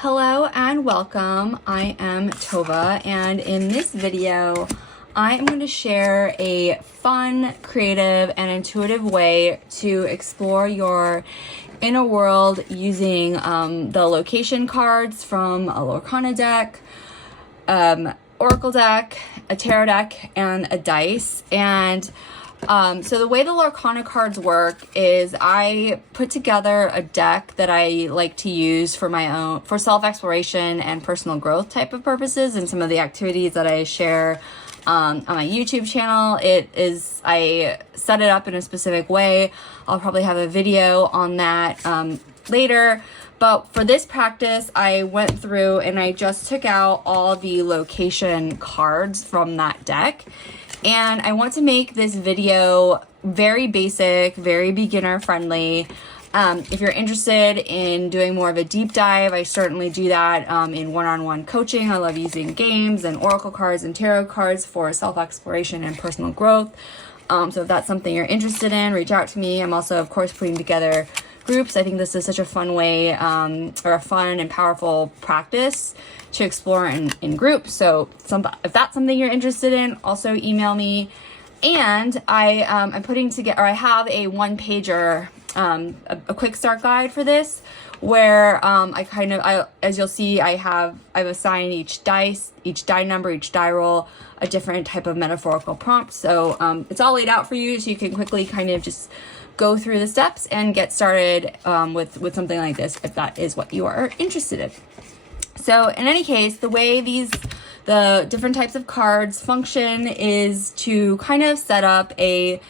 Hello and welcome. I am Tova, and in this video I am going to share a fun, creative, and intuitive way to explore your inner world using the location cards from a Lorcana deck, Oracle deck, a tarot deck, and a dice. And so the way the Lorcana cards work is I put together a deck that I like to use for my own, for self-exploration and personal growth type of purposes, and some of the activities that I share on my YouTube channel. I set it up in a specific way. I'll probably have a video on that later. But for this practice, I went through and I just took out all the location cards from that deck. And I want to make this video very basic, very beginner friendly. If you're interested in doing more of a deep dive, I certainly do that in one-on-one coaching. I love using games and oracle cards and tarot cards for self-exploration and personal growth. So if that's something you're interested in, reach out to me. I'm also, of course, putting together groups. I think this is such a fun way, or a fun and powerful practice to explore in groups. So if that's something you're interested in, also email me. And I'm putting together, or I have a one-pager, a quick start guide for this, where as you'll see, I've assigned each die number, each die roll, a different type of metaphorical prompt. So it's all laid out for you, so you can quickly kind of just go through the steps and get started with something like this, if that is what you are interested in. So in any case, the way the different types of cards function is to kind of set up a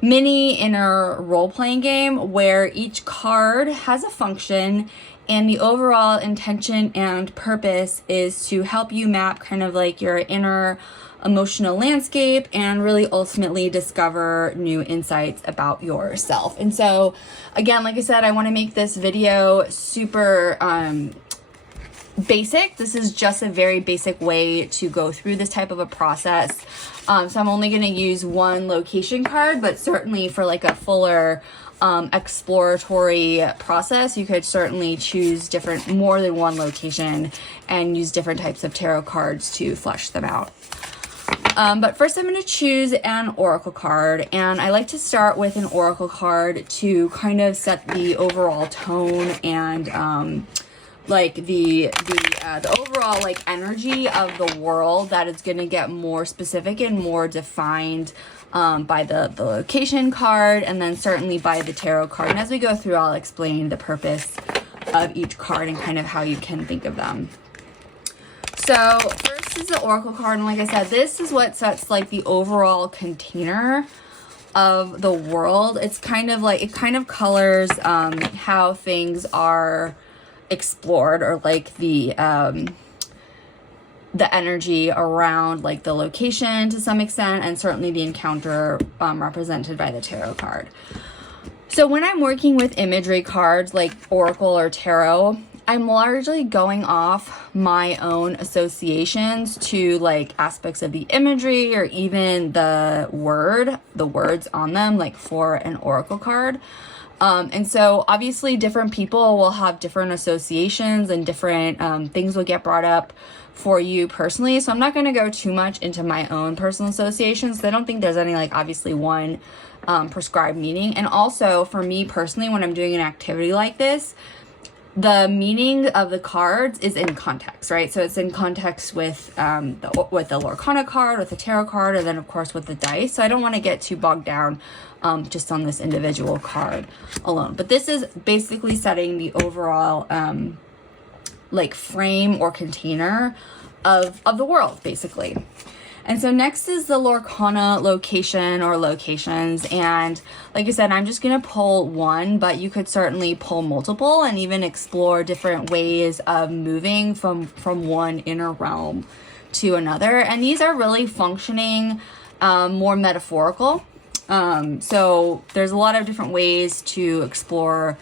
mini inner role-playing game where each card has a function, and the overall intention and purpose is to help you map kind of like your inner emotional landscape and really ultimately discover new insights about yourself. And so again, like I said, I want to make this video super basic. This is just a very basic way to go through this type of a process. So I'm only going to use one location card, but certainly for like a fuller exploratory process, you could certainly choose more than one location and use different types of tarot cards to flesh them out. But first I'm going to choose an oracle card, and I like to start with an oracle card to kind of set the overall tone and like the overall like energy of the world that is going to get more specific and more defined by the location card, and then certainly by the tarot card. And as we go through, I'll explain the purpose of each card and kind of how you can think of them. So first is the oracle card, and like I said, this is what sets like the overall container of the world. It's kind of like, it kind of colors how things are explored, or like the energy around like the location to some extent, and certainly the encounter represented by the tarot card. So when I'm working with imagery cards like oracle or tarot, I'm largely going off my own associations to like aspects of the imagery, or even the words on them, like for an oracle card. And so obviously different people will have different associations, and different things will get brought up for you personally. So I'm not going to go too much into my own personal associations. I don't think there's any like obviously one prescribed meaning. And also for me personally, when I'm doing an activity like this, the meaning of the cards is in context, right? So it's in context with the Lorcana card, with the tarot card, and then of course with the dice. So I don't want to get too bogged down just on this individual card alone. But this is basically setting the overall like frame or container of the world, basically. And so next is the Lorcana location or locations. And like I said, I'm just going to pull one, but you could certainly pull multiple and even explore different ways of moving from one inner realm to another. And these are really functioning more metaphorical. So there's a lot of different ways to explore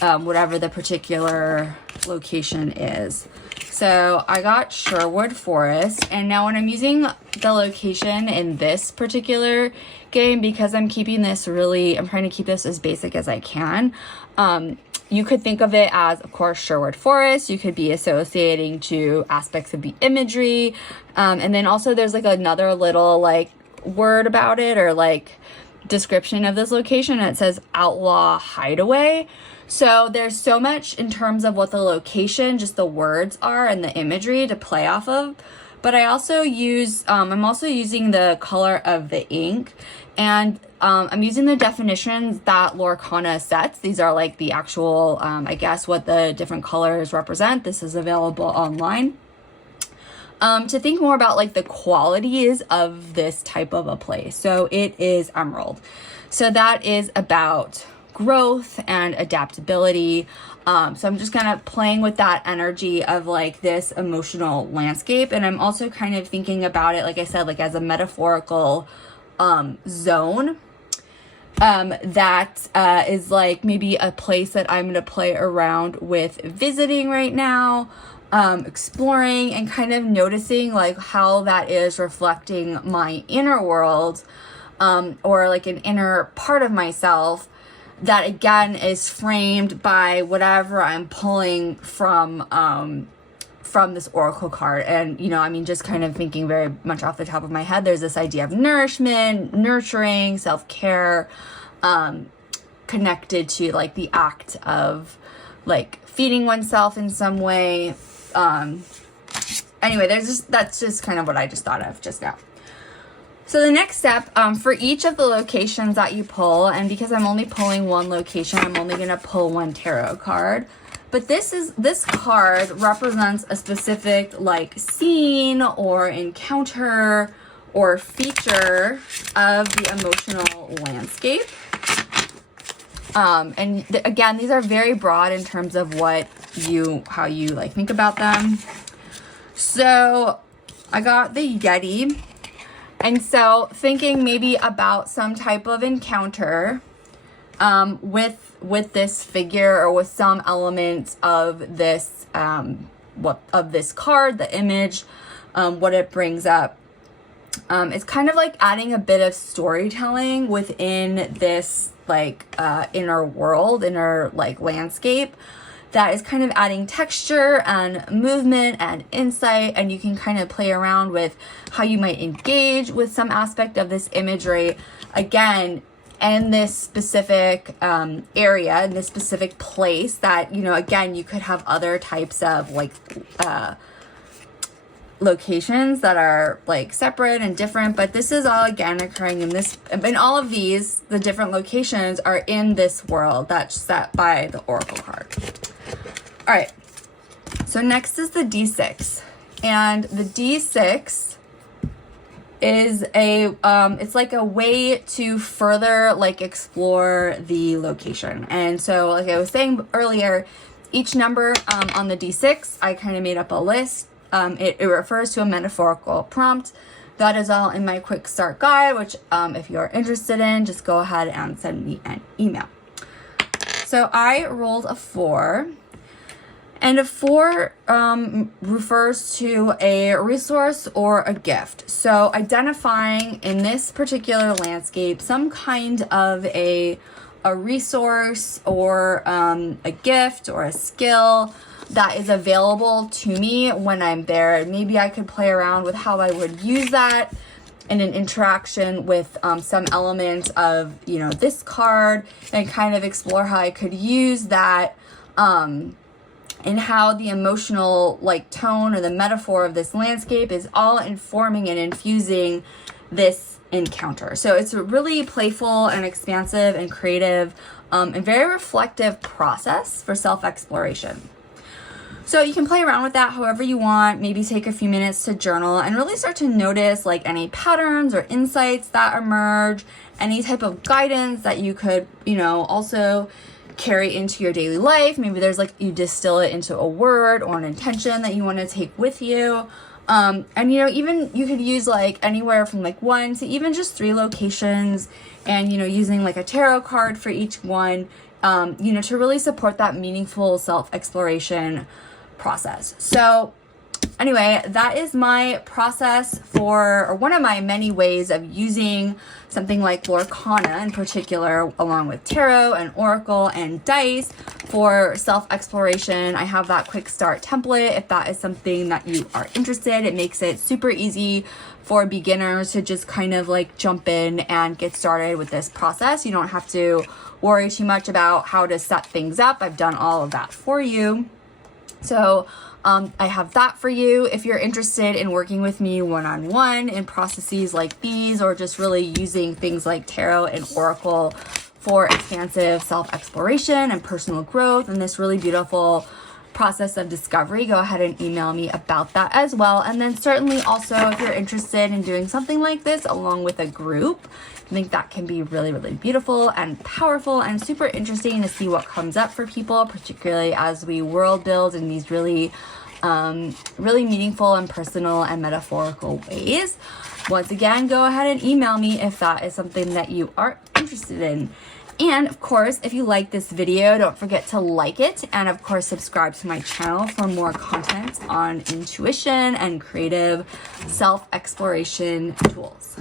whatever the particular location is. So I got Sherwood Forest, and now when I'm using the location in this particular game, because I'm trying to keep this as basic as I can, you could think of it as, of course, Sherwood Forest. You could be associating to aspects of the imagery. And then also there's like another little like word about it, or like description of this location. It says Outlaw Hideaway. So there's so much in terms of what the location, just the words are, and the imagery to play off of. But I also use, I'm also using the color of the ink, and I'm using the definitions that Lorcana sets. These are like the actual, I guess, what the different colors represent. This is available online. To think more about like the qualities of this type of a place. So it is emerald. So that is about growth and adaptability. So I'm just kind of playing with that energy of like this emotional landscape. And I'm also kind of thinking about it, like I said, like as a metaphorical zone that is like maybe a place that I'm going to play around with visiting right now, exploring and kind of noticing like how that is reflecting my inner world, or like an inner part of myself that again is framed by whatever I'm pulling from this oracle card. And, you know, I mean, just kind of thinking very much off the top of my head, there's this idea of nourishment, nurturing, self-care, connected to like the act of like feeding oneself in some way. Anyway, that's just kind of what I just thought of just now. So the next step, for each of the locations that you pull, and because I'm only pulling one location, I'm only going to pull one tarot card. But this card represents a specific like scene or encounter or feature of the emotional landscape. And again, these are very broad in terms of how you like think about them. So I got the Yeti. And so thinking maybe about some type of encounter with this figure, or with some elements of this of this card, the image, what it brings up. It's kind of like adding a bit of storytelling within this like inner world, inner like landscape, that is kind of adding texture and movement and insight, and you can kind of play around with how you might engage with some aspect of this imagery, again, in this specific area, in this specific place that, you know, again, you could have other types of like locations that are like separate and different, but this is all again occurring in all of these, the different locations are in this world that's set by the oracle card. All right, so next is the D6, and the D6 is it's like a way to further like explore the location. And so like I was saying earlier, each number on the D6, I kind of made up a list. It refers to a metaphorical prompt. That is all in my quick start guide, which if you're interested in, just go ahead and send me an email. So I rolled a 4. And a 4 refers to a resource or a gift. So identifying in this particular landscape some kind of a resource or a gift or a skill that is available to me when I'm there. And maybe I could play around with how I would use that in an interaction with some element of, you know, this card, and kind of explore how I could use that and how the emotional like tone or the metaphor of this landscape is all informing and infusing this encounter. So it's a really playful and expansive and creative and very reflective process for self-exploration. So you can play around with that however you want, maybe take a few minutes to journal and really start to notice like any patterns or insights that emerge, any type of guidance that you could, you know, also carry into your daily life. Maybe there's like you distill it into a word or an intention that you want to take with you. And you know, even you could use like anywhere from like 1 to even just 3 locations, and you know, using like a tarot card for each one, you know, to really support that meaningful self-exploration process. So Anyway, that is my process for, or one of my many ways of using something like Lorcana in particular, along with tarot and oracle and dice for self-exploration. I have that quick start template if that is something that you are interested. It makes it super easy for beginners to just kind of like jump in and get started with this process. You don't have to worry too much about how to set things up. I've done all of that for you. So I have that for you. If you're interested in working with me one-on-one in processes like these, or just really using things like tarot and oracle for expansive self-exploration and personal growth and this really beautiful process of discovery, go ahead and email me about that as well. And then certainly also if you're interested in doing something like this along with a group, I think that can be really, really beautiful and powerful and super interesting to see what comes up for people, particularly as we world build in these really meaningful and personal and metaphorical ways. Once again, go ahead and email me if that is something that you are interested in. And of course, if you like this video, don't forget to like it. And of course, subscribe to my channel for more content on intuition and creative self-exploration tools.